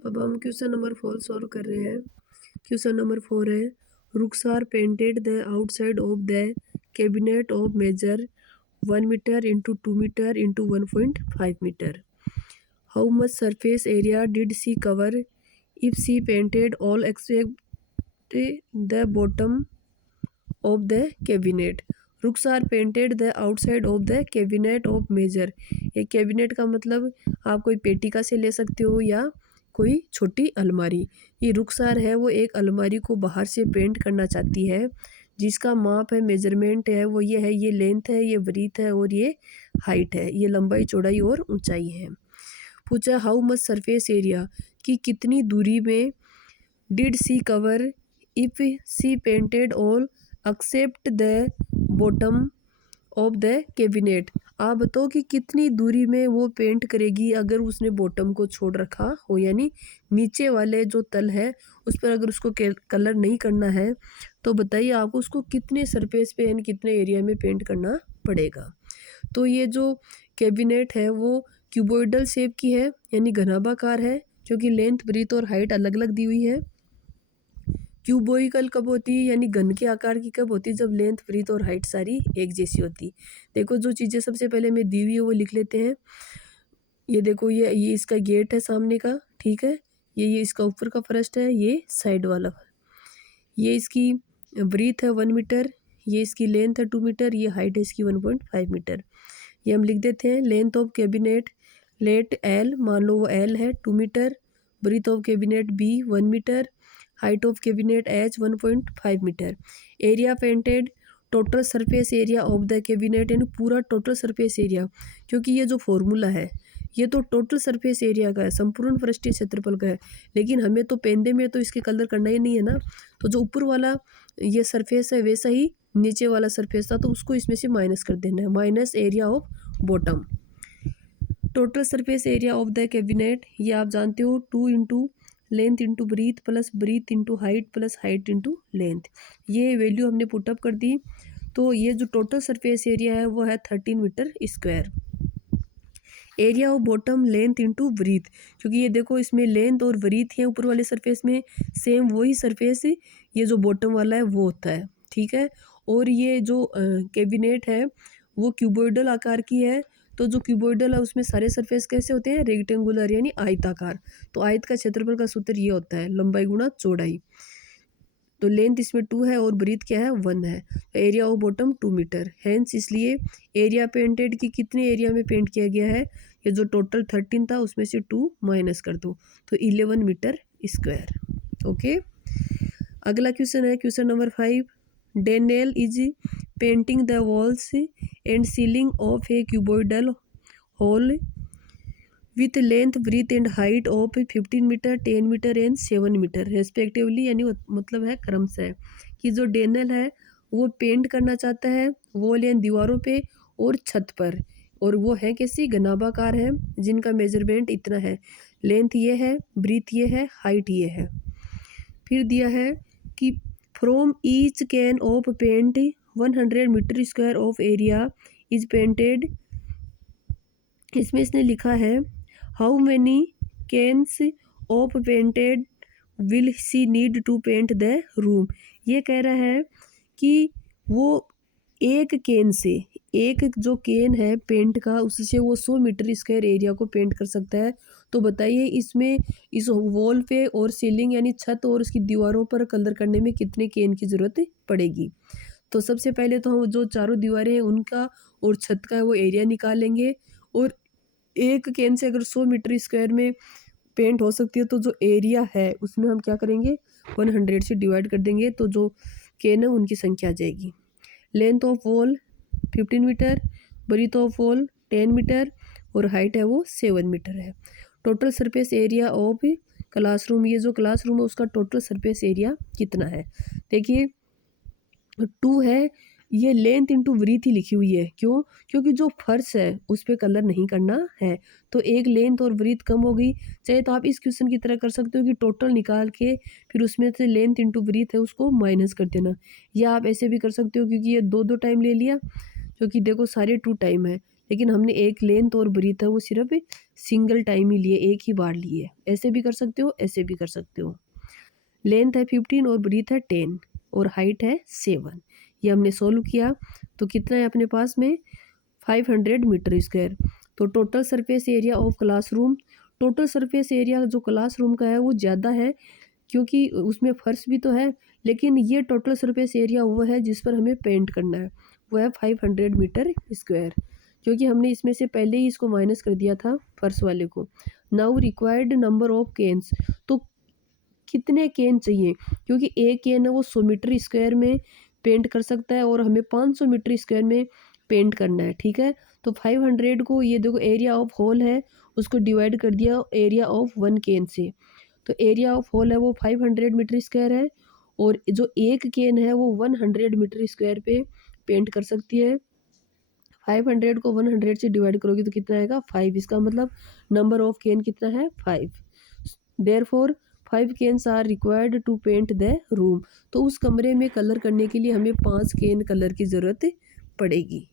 अब हम question number 4 solve कर रहे हैं। क्वेश्चन नंबर 4 है, Rukhsar painted the outside of the cabinet of measure 1 metre into 2 metre into 1.5 metre. How much surface area did she cover if she painted all except the bottom of the cabinet. Rukhsar painted the outside of the cabinet of measure. ये cabinet का मतलब आप कोई पेटिका से ले सकते हो या कोई छोटी अलमारी। ये रुखसार है वो एक अलमारी को बाहर से पेंट करना चाहती है, जिसका माप है, मेजरमेंट है वो ये है, ये लेंथ है, ये ब्रीथ है और ये हाइट है, ये लंबाई चौड़ाई और ऊंचाई है। पूछा हाउ मच सरफेस एरिया, कि कितनी दूरी में did she cover if she painted all except the bottom of the cabinet. आप बताओ कि कितनी दूरी में वो पेंट करेगी अगर उसने बॉटम को छोड़ रखा हो, यानी नीचे वाले जो तल है उस पर अगर उसको कलर नहीं करना है तो बताइए आपको उसको कितने सरफेस पे यानी कितने एरिया में पेंट करना पड़ेगा। तो ये जो कैबिनेट है वो क्यूबॉइडल शेप की है यानी घनाभाकार है, क्योंकि लेंथ ब्रीथ और हाइट अलग अलग दी हुई है। क्यूबोइकल कब होती है यानी घन के आकार की कब होती है, जब लेंथ ब्रीथ और हाइट सारी एक जैसी होती। देखो जो चीज़ें सबसे पहले में दी हुई है वो लिख लेते हैं। ये देखो ये इसका गेट है सामने का, ठीक है, ये इसका ऊपर का फर्स्ट है, ये साइड वाला, ये इसकी ब्रीथ है 1 मीटर, ये इसकी लेंथ है 2 मीटर, ये हाइट है इसकी 1.5 मीटर। ये हम लिख देते हैं। Length of cabinet let L, मान लो वो एल है 2 metre, breadth of cabinet B 1 metre, height of cabinet H 1.5 metre. Area painted, total surface area of the cabinet यानी पूरा टोटल सरफेस एरिया, क्योंकि ये जो फॉर्मूला है ये तो टोटल सरफेस एरिया का है, संपूर्ण पृष्ठीय क्षेत्रफल का है, लेकिन हमें तो पेंदे में तो इसके कलर करना ही नहीं है ना। तो जो ऊपर वाला ये सरफेस है वैसा ही नीचे वाला सरफेस था, तो उसको इसमें से माइनस कर देना है, minus area of bottom. Total surface area of the cabinet ये आप जानते हो 2 into length into breadth plus breadth into height plus height into length. ये वैल्यू हमने पुटअप कर दी, तो ये जो टोटल सरफेस एरिया है वो है 13 metre square. Area of bottom length into breadth, क्योंकि ये देखो इसमें लेंथ और ब्रीथ है ऊपर वाले सरफेस में, सेम वही सरफेस ये जो बॉटम वाला है वो होता है, ठीक है। और ये जो कैबिनेट है वो क्यूबॉइडल आकार की है, तो जो क्यूबॉइडल है उसमें सारे सरफेस कैसे होते हैं, रेक्टेंगुलर यानी आयताकार। तो आयत का क्षेत्रफल का सूत्र ये होता है लंबाई गुणा चौड़ाई। तो लेंथ इसमें 2 है और ब्रीथ क्या है 1 है। Area of bottom 2 metre, hence इसलिए एरिया पेंटेड की कितने एरिया में पेंट किया गया है, ये जो टोटल 13 था उसमें से 2 माइनस कर दो तो 11 मीटर स्क्वायर। ओके, अगला क्वेश्चन है question number 5। Daniel is painting the walls and ceiling of a cuboidal hall with length breadth and height of 15 metre 10 metre and 7 metre respectively, यानी मतलब है क्रमशः कि जो डेनियल है वो पेंट करना चाहता है वॉल यानी दीवारों पे और छत पर, और वो है कैसी घनाभाकार है जिनका मेजरमेंट इतना है, लेंथ ये है, ब्रीथ ये है, हाइट ये है। फिर दिया है कि from each can of paint 100 metre square of area is painted. इसमें इसने लिखा है how many cans of painted will she need to paint the room. ये कह रहा है कि वो एक कैन से, एक जो कैन है पेंट का उससे वो 100 मीटर स्क्वायर एरिया को पेंट कर सकता है। तो बताइए इसमें इस वॉल पे और सीलिंग यानी छत और उसकी दीवारों पर कलर करने में कितने कैन की ज़रूरत पड़ेगी। तो सबसे पहले तो हम जो चारों दीवारें हैं उनका और छत का वो एरिया निकालेंगे, और एक कैन से अगर 100 मीटर स्क्वायर में पेंट हो सकती है तो जो एरिया है उसमें हम क्या करेंगे 100 से डिवाइड कर देंगे, तो जो कैन है उनकी संख्या आ जाएगी। Length of wall 15 metre, breadth of wall 10 metre और हाइट है वो 7 मीटर है। Total surface area of classroom, ये जो क्लासरूम है उसका टोटल सरफेस एरिया कितना है, देखिए 2 है, ये लेंथ इंटू ब्रीथ ही लिखी हुई है, क्यों, क्योंकि जो फर्श है उस पर कलर नहीं करना है, तो एक लेंथ और ब्रीथ कम हो गई। चाहे तो आप इस क्वेश्चन की तरह कर सकते हो कि टोटल निकाल के फिर उसमें से लेंथ इंटू ब्रीथ है उसको माइनस कर देना, या आप ऐसे भी कर सकते हो क्योंकि ये 2 टाइम ले लिया, क्योंकि देखो सारे 2 टाइम है, लेकिन हमने एक लेंथ और ब्रीथ है वो सिर्फ सिंगल टाइम ही लिए, एक ही बार लिए। ऐसे भी कर सकते हो, ऐसे भी कर सकते हो। लेंथ है 15 और ब्रीथ है 10 और हाइट है 7। ये हमने सोल्व किया तो कितना है अपने पास में 500 मीटर स्क्वायर। तो total surface area of classroom, total surface area जो क्लासरूम का है वो ज़्यादा है क्योंकि उसमें फर्श भी तो है, लेकिन ये टोटल सरफेस एरिया वो है जिस पर हमें पेंट करना है, वो है 500 मीटर स्क्वायर, क्योंकि हमने इसमें से पहले ही इसको माइनस कर दिया था फर्श वाले को। Now required number of cans, तो कितने केन चाहिए, क्योंकि एक केन है वो 100 मीटर स्क्वायर में पेंट कर सकता है और हमें 500 मीटर स्क्वायर में पेंट करना है, ठीक है। तो 500 को ये देखो एरिया ऑफ होल है उसको डिवाइड कर दिया एरिया ऑफ 1 केन से, तो एरिया ऑफ होल है वो 500 मीटर स्क्वायर है और जो एक केन है वो 100 मीटर स्क्वायर पे पेंट कर सकती है। 500 को 100 से डिवाइड करोगे तो कितना आएगा 5, इसका मतलब नंबर ऑफ केन कितना है 5। Therefore 5 cans are required to paint the room, तो उस कमरे में कलर करने के लिए हमें 5 केन कलर की ज़रूरत पड़ेगी।